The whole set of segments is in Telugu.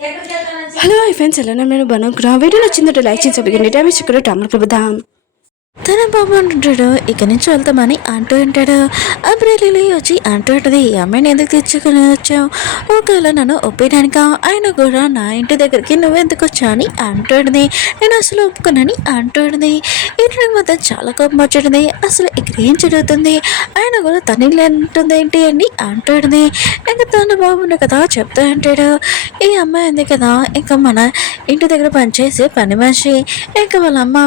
హలో హై ఫ్రెండ్స్, ఎలా నేను బాగున్నా. వీడియో నచ్చిందంటే లైక్ చేసి సబ్స్క్రైబ్ డ్యామేజ్ ఇక్కడ టమాటా కలుపుదాం. తన బాబు అంటుంటాడు, ఇక నుంచి వెళ్తామని అంటూ ఉంటాడు. అప్పుడు లిలీ వచ్చి అంటూ ఉంటుంది, ఈ అమ్మాయిని ఎందుకు తెచ్చుకుని వచ్చావు? ఒకవేళ నన్ను ఒప్పేయడానిక? ఆయన కూడా నా ఇంటి దగ్గరికి నువ్వెందుకు వచ్చావు అని అంటుంది. నేను అసలు ఒప్పుకున్నాని అంటుంది. ఇంటి మొత్తం చాలా కోపం వచ్చేది. అసలు ఇక్కడ ఏం జరుగుతుంది? ఆయన కూడా తన ఇల్లు అంటుంది ఏంటి అని అంటుంది. ఇంకా తన బాబుని కదా చెప్తా అంటాడు, ఈ అమ్మాయి ఉంది కదా ఇంకా మన ఇంటి దగ్గర పనిచేసే పని మనిషి. ఇంకా వాళ్ళ అమ్మ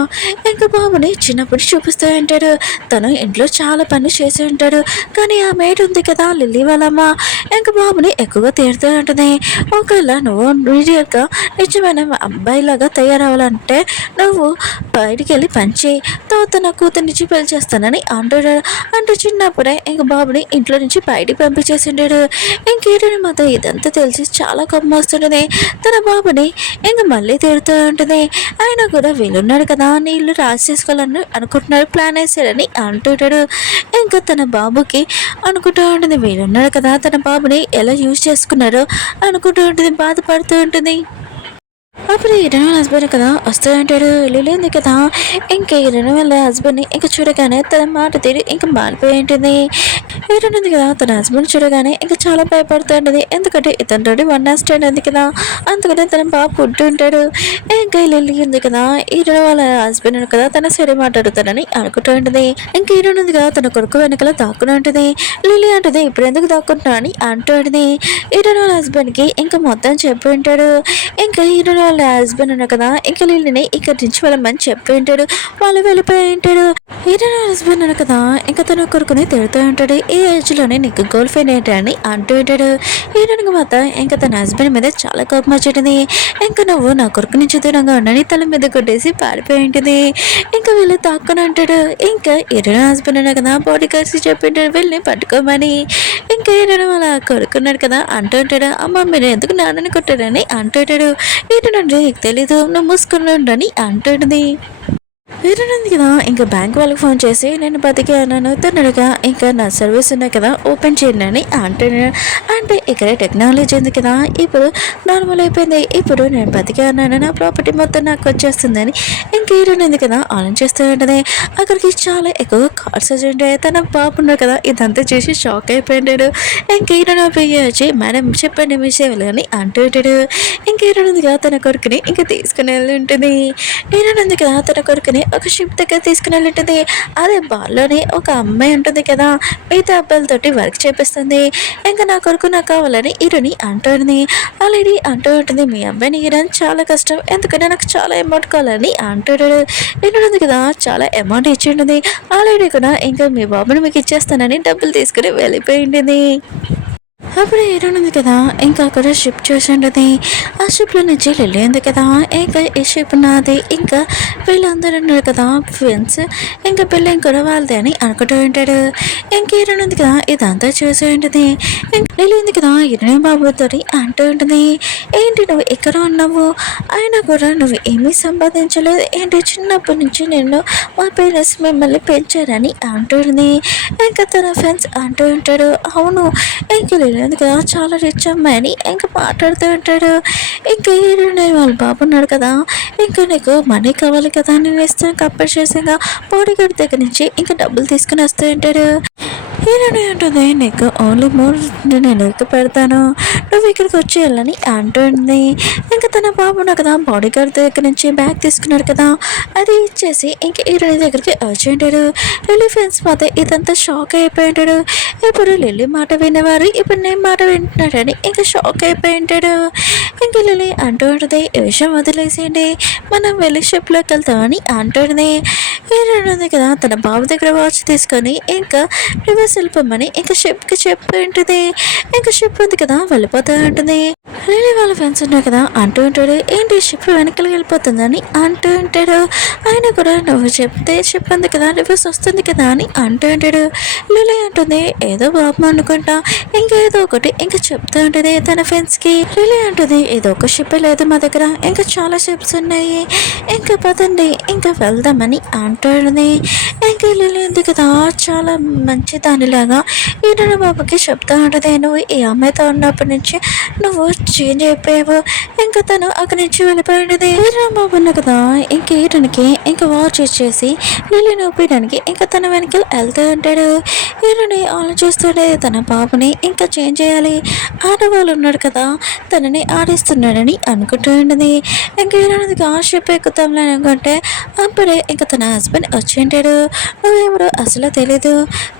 ఇంకా బాబుని చిన్నప్పుడు చూపిస్తూ ఉంటాడు. తను ఇంట్లో చాలా పని చేసి ఉంటాడు. కానీ ఆ మేడ్ ఉంది కదా లిల్లీ వాళ్ళమ్మ, ఇంకా బాబుని ఎక్కువగా తీరుతూ ఉంటుంది. ఒకవేళ నువ్వు రియల్గా నిజమైన అబ్బాయిలాగా తయారవ్వాలంటే నువ్వు బయటికి వెళ్ళి పంచి తర్వాత నా కూతుర్నిచ్చి పెళ్లి చేస్తానని అంటాడు. అంటే చిన్నప్పుడే ఇంక బాబుని ఇంట్లో నుంచి బయటికి పంపించేసిండాడు. ఇంకేటని మాత్రం ఇదంతా తెలిసి చాలా కోపం వస్తుంటుంది. తన బాబుని ఇంక మళ్ళీ తీరుతూ ఉంటుంది. ఆయన కూడా వీళ్ళున్నాడు కదా నీళ్ళు రాసేసుకోవాలని అనుకుంటున్నాడు, ప్లాన్ వేసాడని అంటుంటాడు. ఇంకా తన బాబుకి అనుకుంటూ ఉంటుంది, వీళ్ళున్నాడు కదా తన బాబుని ఎలా యూజ్ చేసుకున్నారో అనుకుంటూ ఉంటుంది, బాధపడుతూ ఉంటుంది. అప్పుడు ఇరవై హస్బెండ్ కదా వస్తూ అంటాడు. లిల్లీ కదా ఇంకా ఇరవై వాళ్ళ హస్బెండ్ని ఇంకా చూడగానే తన మాట తీరి ఇంకా మారిపోయి ఉంటుంది. ఇరవై కదా తన హస్బెండ్ చూడగానే ఇంకా చాలా భయపడుతూ ఉంటుంది. ఎందుకంటే ఇతను రెడీ వన్ నైట్ స్టాండ్ ఉంది కదా, అందుకనే తన బాబు పుట్టు ఉంటాడు. ఇంకా లిల్లీ ఉంది కదా ఇరవై వాళ్ళ హస్బెండ్ కదా తన సరే మాట్లాడుతానని అనుకుంటూ ఉంటుంది. ఇంకా ఇరవై ఉంది కదా తన కొడుకు వెనకాల దాక్కుని ఉంటుంది. లిల్లీ అంటుంది, ఇప్పుడు ఎందుకు దాక్కుంటున్నా అని అంటూ ఉంటుంది. ఇరవై వాళ్ళ హస్బెండ్కి ఇంకా మొత్తం చెప్పి ఉంటాడు. ఇంకా ఇరవై వాళ్ళ హస్బెండ్ ఉన్నా కదా ఇంకా లిల్లీని ఇక్కడి నుంచి వెళ్ళమని చెప్పి ఉంటాడు. వాళ్ళు వెళ్ళిపోయి ఉంటాడు. హీరోయిన్ హస్బెండ్ ఉన్నా కదా ఇంకా తన కొడుకుని తిడుతూ ఉంటాడు. ఈ ఏజ్లోనే నీకు గర్ల్ ఫ్రెండ్ ఏంటని అంటూ ఉంటాడు. హీరోయిన్కి మాత్రం ఇంకా తన హస్బెండ్ మీద చాలా కోపం వచ్చేటింది. ఇంకా నువ్వు నా కొడుకు నుంచి దూరంగా ఉండని తల మీద కొట్టేసి పారిపోయి ఉంటుంది. ఇంకా వీళ్ళు తాక్కుని అంటాడు. ఇంకా హీరోయిన్ హస్బెండ్ ఉన్నా కదా బాడీ గార్డ్స్కి చెప్పింటాడు వెళ్ళి పట్టుకోమని. ఇంకా హీరోయిన్ వాళ్ళ కొడుకున్నాడు కదా అంటూ ఉంటాడు, అమ్మ మీరు ఎందుకు నాన్నని కొట్టారని అంటుంటాడు. ఏంటంటే నీకు తెలీదు నువ్వు మూసుకుని ఉండని అంటుంది. వీరుంది కదా ఇంకా బ్యాంక్ వాళ్ళకి ఫోన్ చేసి నేను బతికాను తొందరగా ఇంకా నా సర్వీస్ ఉన్నాయి కదా ఓపెన్ చేయండి అని అంటున్నాడు. అంటే ఇక్కడ టెక్నాలజీ ఉంది కదా ఇప్పుడు నార్మల్ అయిపోయింది, ఇప్పుడు నేను బతికాను నా ప్రాపర్టీ మొత్తం నాకు వచ్చేస్తుందని ఇంకా హీరోయిన్ కదా ఆన్ చేస్తూ ఉంటుంది. అక్కడికి చాలా ఎక్కువ కార్స్ ఉంటాయి. తన బాబు ఉన్నారు కదా ఇదంతా చూసి షాక్ అయిపోయాడు. ఇంకా హీరోయిన్ పోయి వచ్చి మేడం చెప్పండి మీ సేవలు అని అంటుంటాడు. ఇంకా హీరోయిన్ కదా తన కొడుకుని ఇంకా తీసుకుని వెళ్ళి ఉంటుంది. హీరోయిన్ కదా తన కొడుకుని ఒక షిప్ దగ్గర తీసుకుని వెళ్ళింటుంది. అదే బాల్లోనే ఒక అమ్మాయి ఉంటుంది కదా మిగతా అబ్బాయిలతోటి వర్క్ చేపిస్తుంది. ఇంకా నా కొడుకు నాకు కావాలని హీరోని అంటుంది. ఆల్రెడీ అంటూ ఉంటుంది, మీ అబ్బాయిని హీరోని చాలా కష్టం ఎందుకంటే నాకు చాలా అమౌంట్ కావాలని అంటాడు. హీరోని కదా చాలా అమౌంట్ ఇచ్చి ఉంటుంది. ఆల్రెడీ కూడా ఇంకా మీ బాబుని మీకు ఇచ్చేస్తానని డబ్బులు తీసుకుని వెళ్ళిపోయి ఉంటుంది. అప్పుడు హీరోయిన్ ఉంది కదా ఇంకా అక్కడ షిప్ చూసి ఉంటుంది. ఆ షిప్లో నుంచి లిల్లీ ఉంది కదా ఇంకా ఈ షిప్ నాది ఇంకా వీళ్ళందరూ ఉన్నారు కదా ఫ్రెండ్స్ ఇంకా పిల్ల కూడా వాళ్ళదే అని అనుకుంటూ ఉంటాడు. ఇంక హీరోయిన్ ఉంది కదా ఇదంతా చూసి ఉంటుంది. లిల్లీ ఉంది కదా హీరోయిన్ బాబుతో అంటూ ఉంటుంది, ఏంటి నువ్వు ఎక్కడ ఉన్నావు, అయినా కూడా నువ్వు ఏమీ సంపాదించలేదు ఏంటి, చిన్నప్పటి నుంచి నేను మా పేరెంట్స్ మిమ్మల్ని పెంచారని అంటుంది. ఇంకా తన ఫ్రెండ్స్ అంటూ ఉంటాడు, అవును ఇంకా లేదు కదా చాలా రిచ్ అమ్మాయి అని ఇంకా మాట్లాడుతూ ఉంటాడు. ఇంకా హీరోయిన్ వాళ్ళ బాబు ఉన్నాడు కదా ఇంకా నీకు మనీ కావాలి కదా నేను ఇస్తాను కంపేర్ చేసాక బాడీ గార్డ్ దగ్గర నుంచి ఇంకా డబ్బులు తీసుకుని వస్తూ ఉంటాడు. హీరోయిన్ ఉంటుంది, నీకు ఓన్లీ మోర్ నేను ఎక్క పెడతాను నువ్వు ఇక్కడికి వచ్చేయాలని అంటుంది. ఇంకా తన బాబు ఉన్నాడు కదా బాడీ గార్డ్ దగ్గర నుంచి బ్యాగ్ తీసుకున్నాడు కదా అది ఇచ్చేసి ఇంకా హీరోయిన్ దగ్గరికి వచ్చి ఉంటాడు. లిల్లీ ఫ్రెండ్స్ మాత్రం ఇదంతా షాక్ అయిపోయి ఉంటాడు. ఇప్పుడు లిల్లీ మాట వినేవారు ఇప్పుడు నేను మాట వింటున్నాడని ఇంకా షాక్ అయిపోయి ఉంటాడు. ఇంకా లిల్లీ అంటూ ఉంటుంది, ఈ విషయం వదిలేసేయండి మనం వెళ్ళి షిప్లోకి వెళ్తామని అంటుంది. హీరోయిన్ ఉంది కదా తన బాబు దగ్గర వాచ్ తీసుకొని ఇంకా రివర్స్ వెళ్ళిపోమని ఇంకా షిప్కి చెప్పి ఉంటుంది. ఇంకా షిప్ ఉంది కదా వెళ్ళిపోతూ ఉంటుంది. లిల్లీ వాళ్ళ ఫ్రెండ్స్ ఉన్నారు కదా అంటూ ఉంటాడు, ఏంటి షిప్ వెనకలు వెళ్ళిపోతుందని అంటూ ఉంటాడు. ఆయన కూడా నువ్వు చెప్తే షిప్ ఉంది కదా రివర్స్ వస్తుంది కదా అని అంటూ ఉంటాడు. లిల్లీ అంటుంది, ఏదో బాబు అనుకుంటా ఇంకేదో ఒకటి ఇంకా చెప్తూ ఉంటుంది తన ఫ్రెండ్స్కి. లిల్లీ అంటుంది, ఏదో ఒక షిప్ లేదు మా దగ్గర ఇంకా చాలా షిప్స్ ఉన్నాయి ఇంకా పదండి ఇంకా వెళ్దామని అంటుంది. ఇంకా లిల్లీ ఉంది కదా చాలా మంచి దానిలాగా ఈయన బాబుకి చెప్తా ఉంటుంది, నువ్వు ఈ అమ్మాయితో ఉన్నప్పటి నుంచి నువ్వు చేంజ్ అయిపోయావు. ఇంకా తను అక్కడి నుంచి వెళ్ళిపోయింది. రాంబాబు ఉన్న కదా ఇంక ఈయనకి ఇంకా వాచ్ ఇచ్చేసి లిల్లీని ఒప్పించడానికి ఇంకా తన వెనకాల వెళ్తూ ఉంటాడు. ఈయనని ఆలోచిస్తుండే తన బాబుని ఇంకా చేంజ్ చేయాలి, ఆడవాళ్ళు ఉన్నాడు కదా తనని ఆడిస్తున్నాడని అనుకుంటూ ఉండేది. ఇంకా ఈయనది షిప్ ఎక్కుతాంలే అనుకుంటే అప్పుడే ఇంకా తన హస్బెండ్ వచ్చి ఉంటాడు. నువ్వెవరో అసలు తెలీదు,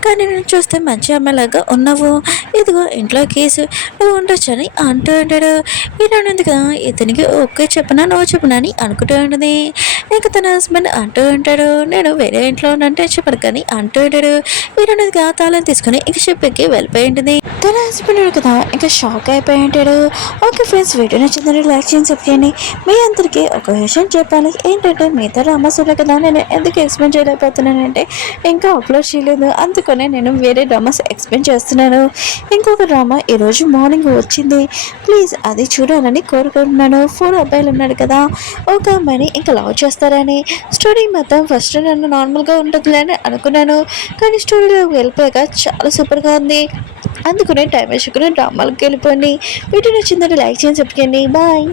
కానీ నేను చూస్తే మంచి అమ్మాయిలాగా ఉన్నావు, ఇదిగో ఇంట్లో కేసు, నువ్వు ఉండొచ్చని అంటూ ఉంటాడు. ఈయనది కదా ఇతనికి ఓకే చెప్పనా నువ్వు చెప్పనా అని అనుకుంటూ ఉంటుంది. ఇంకా తన హస్బెండ్ అంటూ ఉంటాడు, నేను వేరే ఇంట్లో ఉన్నట్టే చెప్పను కానీ అంటూ ఉంటాడు. ఈయనదిగా తాళం తీసుకుని ఇంక షిప్ ఎక్కి వెళ్ళిపోయి ఉంటుంది. తన హస్బెండ్ కదా ఇంకా షాక్ అయిపోయి ఉంటాడు. ఓకే ఫ్రెండ్స్, వీడియో నచ్చిందని లైక్ చేయండి, సబ్స్క్రైబ్ చేయండి. మీ అందరికీ ఒక విషయం చెప్పాలి ఏంటంటే మిగతా డ్రామాస్లో కదా నేను ఎందుకు ఎక్స్ప్లెయిన్ చేయలేకపోతున్నానంటే ఇంకా అప్లోడ్ చేయలేదు, అందుకనే నేను వేరే డ్రామాస్ ఎక్స్ప్లెయిన్ చేస్తున్నాను. ఇంకొక డ్రామా ఈరోజు మార్నింగ్ వచ్చింది, ప్లీజ్ అది చూడాలని కోరుకుంటున్నాను. 4 అబ్బాయిలు ఉన్నాడు కదా, ఒక అమ్మాయిని ఇంకా లవ్ చేస్తారని. స్టోరీ మొత్తం ఫస్ట్ నన్ను నార్మల్గా ఉంటుందిలే అని అనుకున్నాను, కానీ స్టోరీలో వెళ్ళిపోయాక చాలా సూపర్గా ఉంది. అందుకనే టైం వేసుకుని డ్రామాలకు వెళ్ళిపోండి. వీడియో నచ్చిందని లైక్ చేయండి, చెప్పండి. బాయ్.